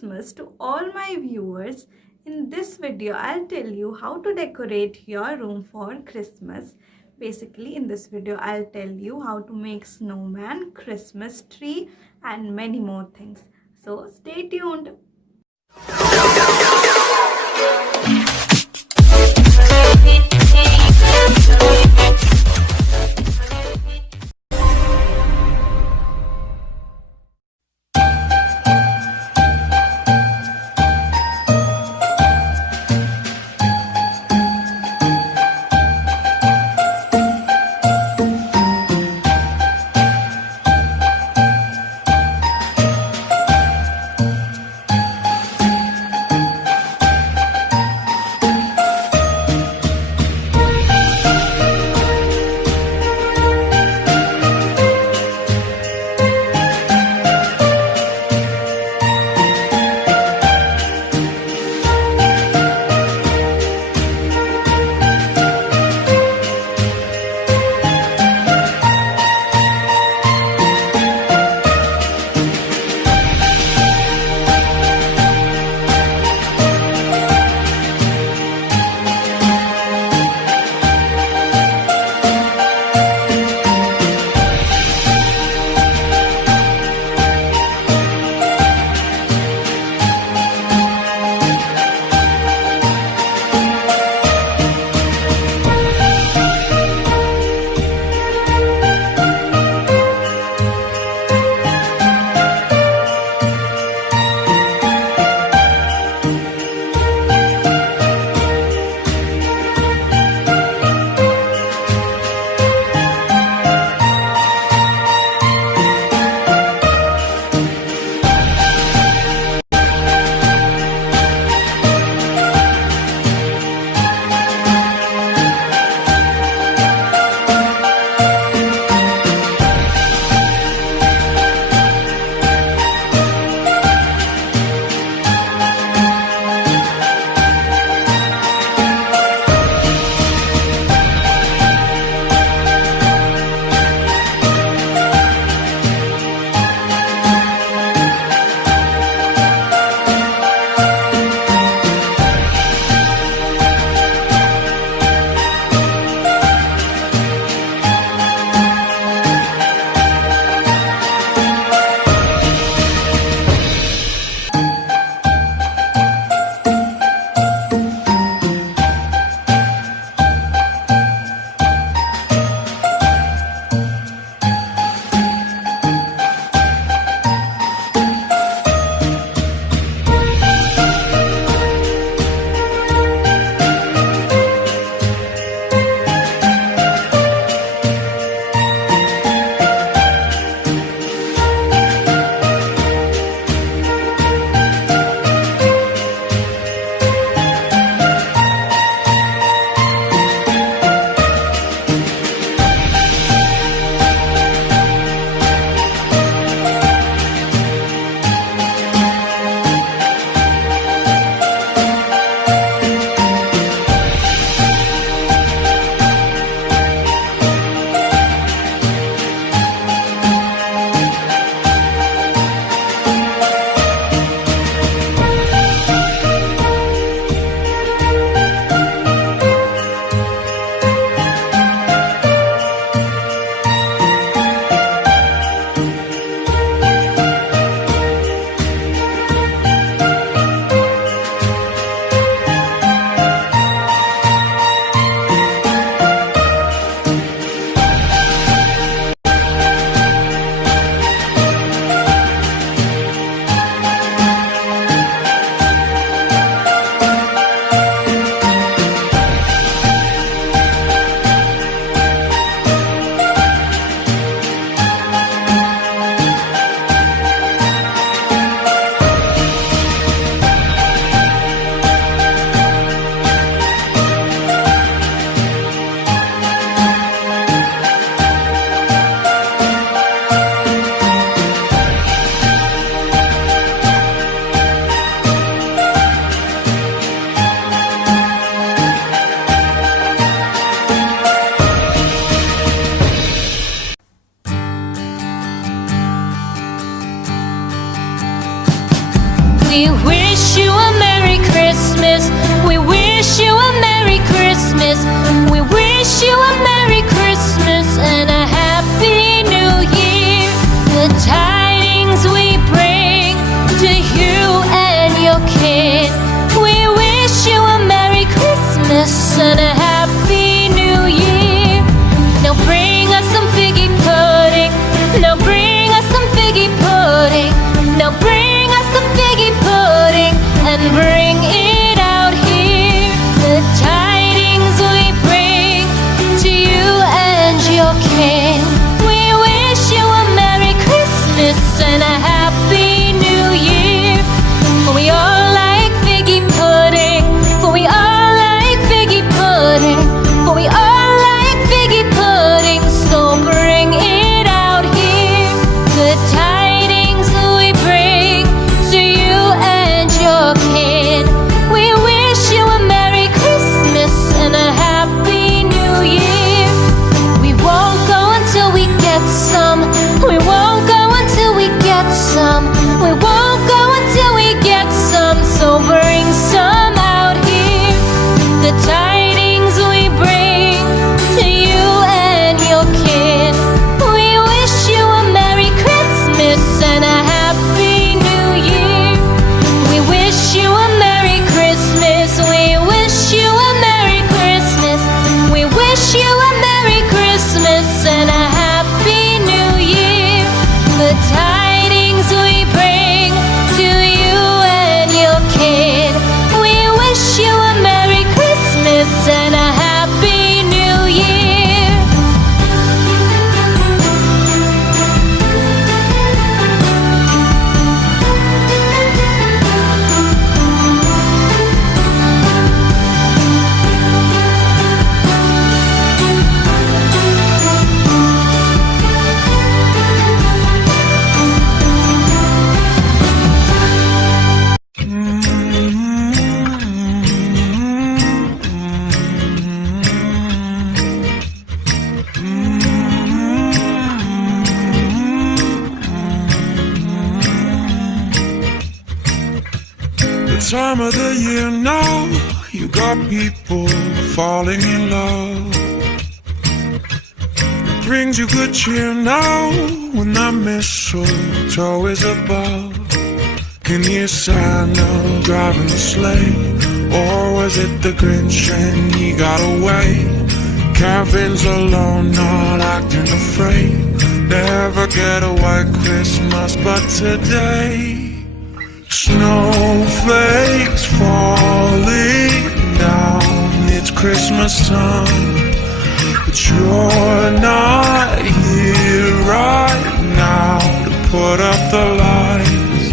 Christmas to all my viewers. In this video, I'll tell you how to decorate your room for Christmas. Basically, in this video, I'll tell you how to make snowman, Christmas tree and many more things. So stay tuned. We wish you a Merry Christmas. We wish you a Merry Christmas. We wish you a Merry Christmas and a Happy New Year. The tidings we bring to you and your kid. We wish you a Merry Christmas and a Happy New Year. Now bring us some figgy pudding. Now bring us some figgy pudding. Now bring us some figgy pudding and bring it out here. The tidings we bring to you and your kin. We wish you a Merry Christmas and a Happy New Year. For we all like figgy pudding. For we all like figgy pudding. For we all like figgy pudding. So bring it out here. The tidings we bring to you and your kid. We wish you a Merry Christmas and a Happy New Year. We won't go until we get some. We won't go until we get some. We won't go until we get some. So bring some out here. The tidings we bring to you and your kid. We wish you a Merry Christmas and a Happy New Year. We wish you a Merry Christmas. We wish you a Merry Christmas. We wish you a Merry Christmas and a Happy New Year. The tidings we bring to you and your kid. We wish you a Merry Christmas and a Happy New Year. The time of the year now, you got people falling in love. It brings you good cheer now when the mistletoe is above. Can you hear Santa driving the sleigh? Or was it the Grinch and he got away? Kevin's alone, not acting afraid. Never get a white Christmas, but today snowflakes falling down. It's Christmas time, but you're not here right now to put up the lights.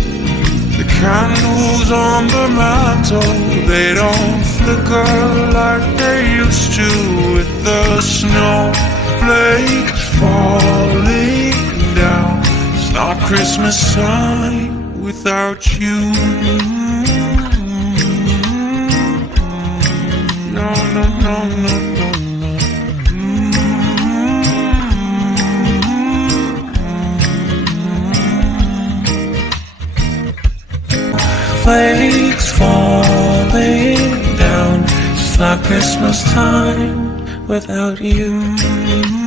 The candles on the mantle, they don't flicker like they used to. With the snowflakes falling down, it's not Christmas time without you. No, no, no, no, no, no. Flakes falling down. It's not Christmas time without you.